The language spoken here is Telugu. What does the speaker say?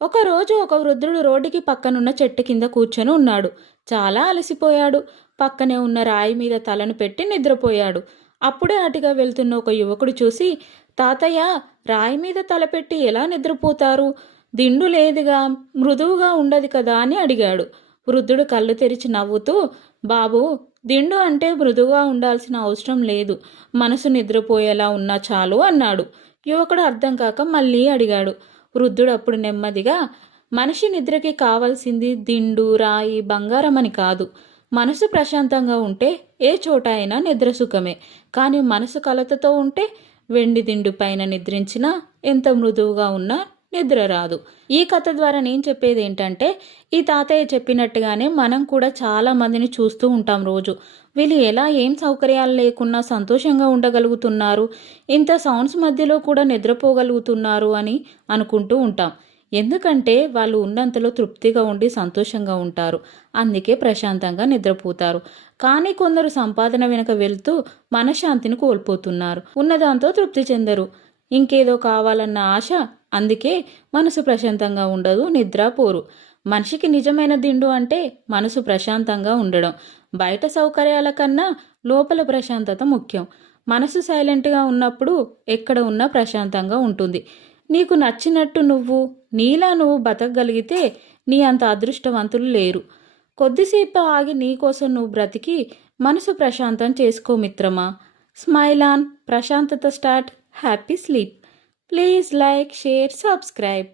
ఒకరోజు ఒక వృద్ధుడు రోడ్డుకి పక్కనున్న చెట్టు కింద కూర్చొని ఉన్నాడు. చాలా అలసిపోయాడు. పక్కనే ఉన్న రాయి మీద తలను పెట్టి నిద్రపోయాడు. అప్పుడే అటుగా వెళ్తున్న ఒక యువకుడు చూసి, తాతయ్య, రాయి మీద తలపెట్టి ఎలా నిద్రపోతారు? దిండు లేదుగా, మృదువుగా ఉండదు కదా అని అడిగాడు. వృద్ధుడు కళ్ళు తెరిచి నవ్వుతూ, బాబు, దిండు అంటే మృదువుగా ఉండాల్సిన అవసరం లేదు. మనసు నిద్రపోయేలా ఉన్నా చాలు అన్నాడు. యువకుడు అర్థం కాక మళ్ళీ అడిగాడు. వృద్ధుడు అప్పుడు నెమ్మదిగా, మనిషి నిద్రకి కావలసింది దిండు, రాయి, బంగారం అని కాదు. మనసు ప్రశాంతంగా ఉంటే ఏ చోట అయినా నిద్ర సుఖమే. కానీ మనసు కలతతో ఉంటే వెండి దిండు పైన నిద్రించినా ఎంత మృదువుగా ఉన్నా నిద్ర రాదు. ఈ కథ ద్వారా నేను చెప్పేది ఏంటంటే, ఈ తాతయ్య చెప్పినట్టుగానే మనం కూడా చాలా మందిని చూస్తూ ఉంటాం రోజు. వీళ్ళు ఎలా ఏం సౌకర్యాలు లేకున్నా సంతోషంగా ఉండగలుగుతున్నారు, ఇంత సౌండ్స్ మధ్యలో కూడా నిద్రపోగలుగుతున్నారు అని అనుకుంటూ ఉంటాం. ఎందుకంటే వాళ్ళు ఉన్నంతలో తృప్తిగా ఉండి సంతోషంగా ఉంటారు. అందుకే ప్రశాంతంగా నిద్రపోతారు. కానీ కొందరు సంపాదన వెనుక వెళ్తూ మనశ్శాంతిని కోల్పోతున్నారు. ఉన్నదాంతో తృప్తి చెందరు. ఇంకేదో కావాలన్న ఆశ. అందుకే మనసు ప్రశాంతంగా ఉండదు, నిద్ర పోరు. మనిషికి నిజమైన దిండు అంటే మనసు ప్రశాంతంగా ఉండడం. బయట సౌకర్యాల కన్నా లోపల ప్రశాంతత ముఖ్యం. మనసు సైలెంట్గా ఉన్నప్పుడు ఎక్కడ ఉన్నా ప్రశాంతంగా ఉంటుంది. నీకు నచ్చినట్టు నీలా నువ్వు బతకగలిగితే నీ అంత అదృష్టవంతులు లేరు. కొద్దిసేపు ఆగి నీకోసం నువ్వు బ్రతికి మనసు ప్రశాంతం చేసుకో మిత్రమా. స్మైల్ ఆన్, ప్రశాంతత start, happy sleep. Please like, share, subscribe.